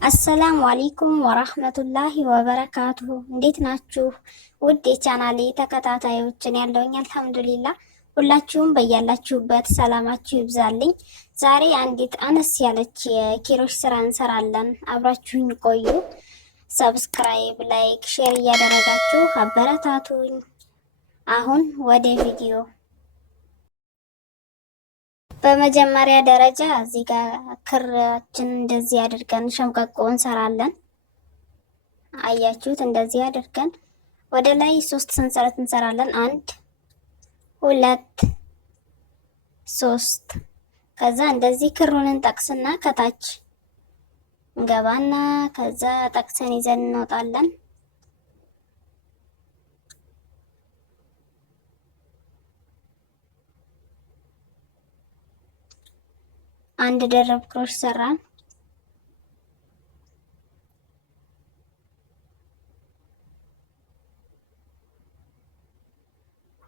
አሰላሙ አለይኩም ወራህመቱላሂ ወበረካቱሁ። እንዴት ናችሁ? ውድ የቻናሌ ተከታታዮችን ያለውኝ አልሐምዱሊላ። ሁላችሁም በያላችሁበት ሰላማችሁ ይብዛልኝ። ዛሬ አንዲት አነስ ያለች የኪሮሽ ስራ እንሰራለን። አብራችሁኝ ቆዩ። ሰብስክራይብ፣ ላይክ፣ ሼር እያደረጋችሁ አበረታቱኝ። አሁን ወደ ቪዲዮ። በመጀመሪያ ደረጃ እዚህ ጋር ክራችን እንደዚህ አድርገን ሸምቀቆ እንሰራለን። አያችሁት? እንደዚህ አድርገን ወደ ላይ 3 ሰንሰለት እንሰራለን። 1 2 3። ከዛ እንደዚህ ክሩን እንጠቅስና ከታች እንገባና ከዛ ጠቅሰን ይዘን እንወጣለን። አንድ ደረብ ክሮሽ ሰራን።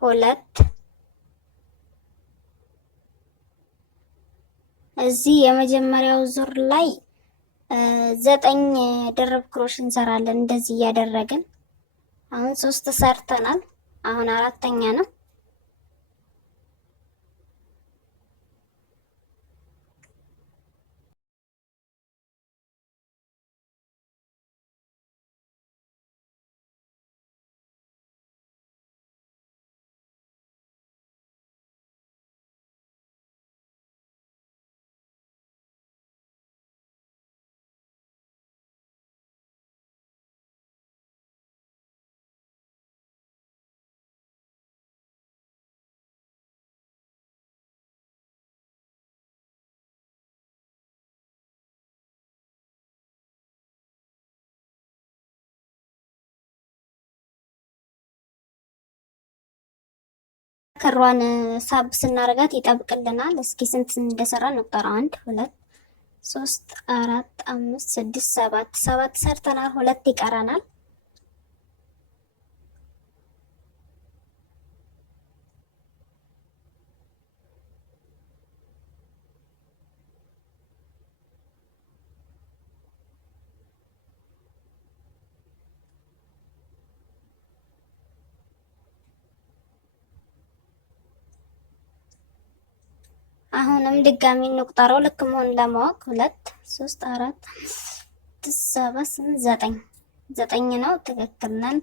ሁለት እዚህ የመጀመሪያው ዙር ላይ 9 ደረብ ክሮሽ እንሰራለን። እንደዚህ እያደረግን አሁን 3 ሰርተናል። አሁን 4ተኛ ነው። ክሯን ሳብ ስናደርጋት ይጠብቅልናል። እስኪ ስንት እንደሰራ እንቁጠር። 1 2 3 4 5 6 7 ሰርተናል። 2 ይቀረናል። አሁንም ድጋሚ እንቁጠረው ልክ መሆን ለማወቅ 2 3 4 7 8 9 ነው። ትክክል ነን።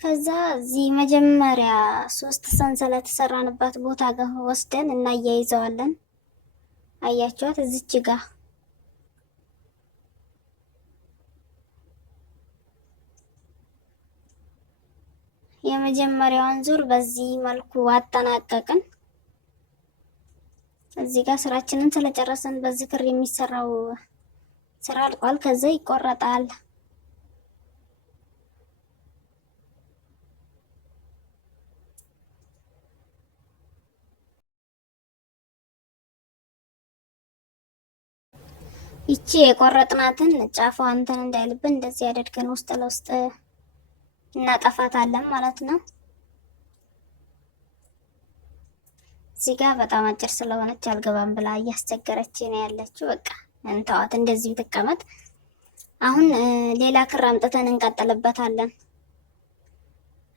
ከዛ እዚህ መጀመሪያ 3 ሰንሰለት የሰራንባት ቦታ ጋር ወስደን እናያይዘዋለን። አያችኋት? እዚች ጋር የመጀመሪያውን ዙር በዚህ መልኩ አጠናቀቅን። እዚህ ጋር ስራችንን ስለጨረሰን በዚህ ክር የሚሰራው ስራ አልቋል። ከዛ ይቆረጣል። ይቺ የቆረጥናትን ጫፏ እንትን እንዳይልብን እንደዚህ አድርገን ውስጥ ለውስጥ እናጠፋታለን ማለት ነው። እዚህ ጋር በጣም አጭር ስለሆነች አልገባም ብላ እያስቸገረች ነው ያለችው። በቃ እንተዋት፣ እንደዚሁ ትቀመጥ። አሁን ሌላ ክር አምጥተን እንቀጥልበታለን።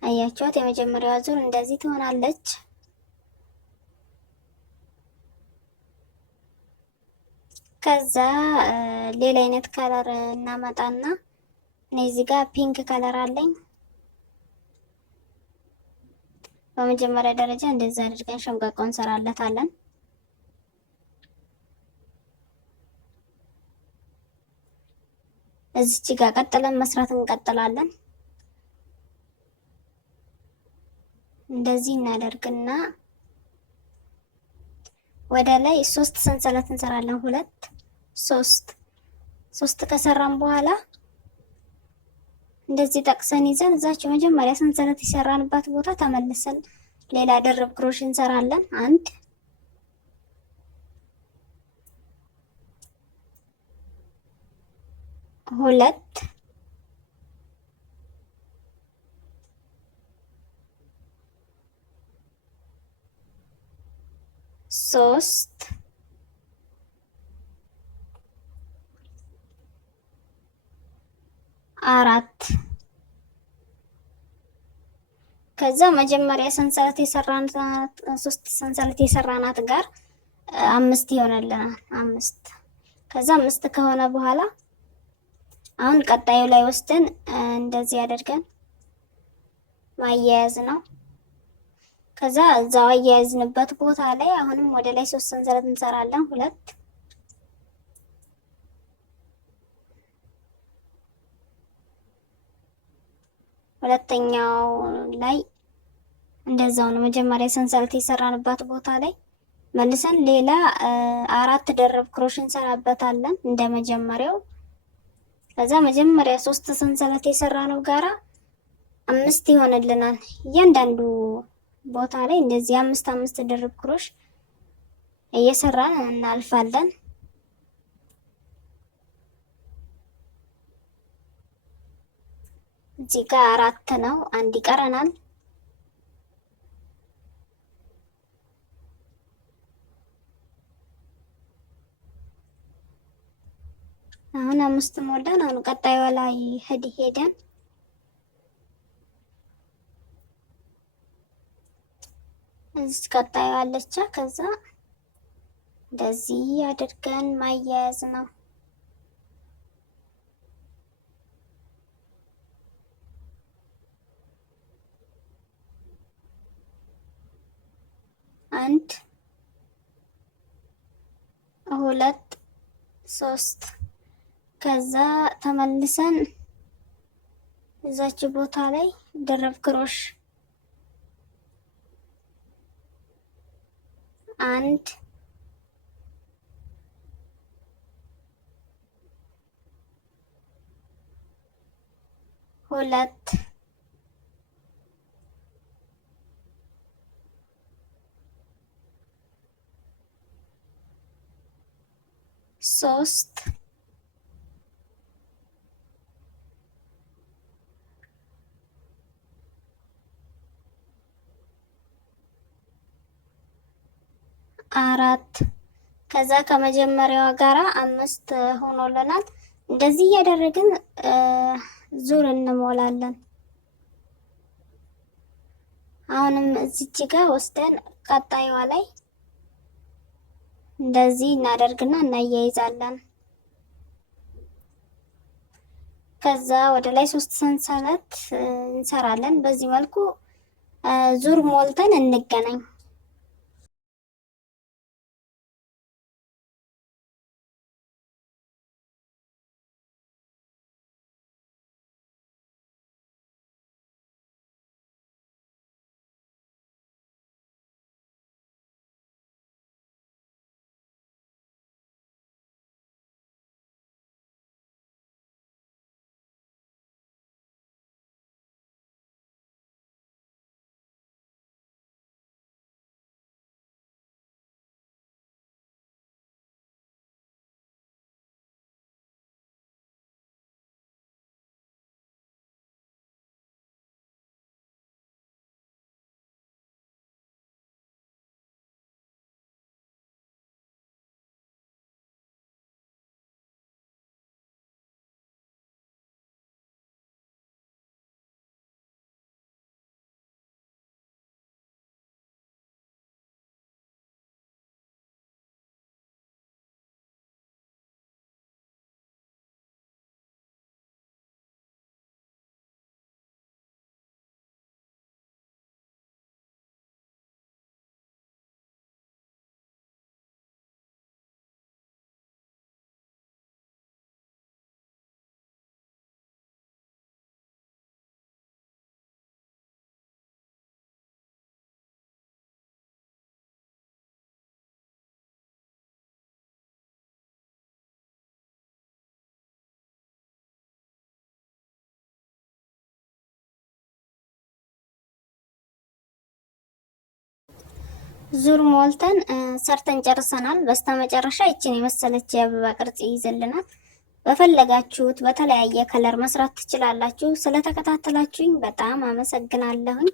አያችኋት? የመጀመሪያዋ ዙር እንደዚህ ትሆናለች። ከዛ ሌላ አይነት ከለር እናመጣና እኔ እዚህ ጋር ፒንክ ከለር አለኝ። በመጀመሪያ ደረጃ እንደዚህ አድርገን ሸምቀቆ እንሰራለታለን። እዚች ጋር ቀጥለን መስራት እንቀጥላለን። እንደዚህ እናደርግና ወደ ላይ 3 ሰንሰለት እንሰራለን። 2 3 ከሰራን በኋላ እንደዚህ ጠቅሰን ይዘን እዛች መጀመሪያ ሰንሰለት የሰራንባት ቦታ ተመልሰን ሌላ ድርብ ክሮሽ እንሰራለን። 1 2 3 4 ከዛ መጀመሪያ ሰንሰለት የሰራናት 3 ሰንሰለት የሰራናት ጋር 5 ይሆነልናል። 5 ከዛ 5 ከሆነ በኋላ አሁን ቀጣዩ ላይ ወስደን እንደዚህ አድርገን ማያያዝ ነው። ከዛ እዛው አያያዝንበት ቦታ ላይ አሁንም ወደ ላይ 3 ሰንሰለት እንሰራለን። 2 ሁለተኛው ላይ እንደዛው ነው። መጀመሪያ ሰንሰለት የሰራንበት ቦታ ላይ መልሰን ሌላ 4 ደረብ ክሮሽ እንሰራበታለን እንደ መጀመሪያው። ከዛ መጀመሪያ 3 ሰንሰለት የሰራነው ጋራ 5 ይሆንልናል። እያንዳንዱ ቦታ ላይ እንደዚህ 5 ድርብ ክሮሽ እየሰራን እናልፋለን። እዚህ ጋር 4 ነው፣ 1 ይቀረናል። አሁን 5 ሞላን። አሁን ቀጣዩ ላይ ሄደን እዚህ ቀጣዩ አለቻ። ከዛ እንደዚህ አድርገን ማያያዝ ነው። አንድ 2 3 ከዛ ተመልሰን እዛች ቦታ ላይ ድርብ ክሮሽ 1 2 3 4 ከዛ ከመጀመሪያዋ ጋራ 5 ሆኖልናል። እንደዚህ እያደረግን ዙር እንሞላለን። አሁንም እዚች ጋር ወስደን ቀጣይዋ ላይ እንደዚህ እናደርግና እናያይዛለን። ከዛ ወደ ላይ 3 ሰንሰለት እንሰራለን። በዚህ መልኩ ዙር ሞልተን እንገናኝ። ዙር ሞልተን ሰርተን ጨርሰናል። በስተመጨረሻ ይችን የመሰለች የአበባ ቅርጽ ይይዝልናል። በፈለጋችሁት በተለያየ ከለር መስራት ትችላላችሁ። ስለተከታተላችሁኝ በጣም አመሰግናለሁኝ።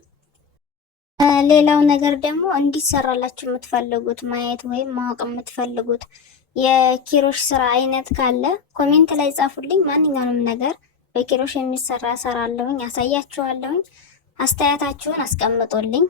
ሌላው ነገር ደግሞ እንዲሰራላችሁ የምትፈልጉት ማየት ወይም ማወቅ የምትፈልጉት የኪሮሽ ስራ አይነት ካለ ኮሜንት ላይ ጻፉልኝ። ማንኛውንም ነገር በኪሮሽ የሚሰራ እሰራለሁኝ፣ አሳያችኋለሁኝ። አስተያየታችሁን አስቀምጡልኝ።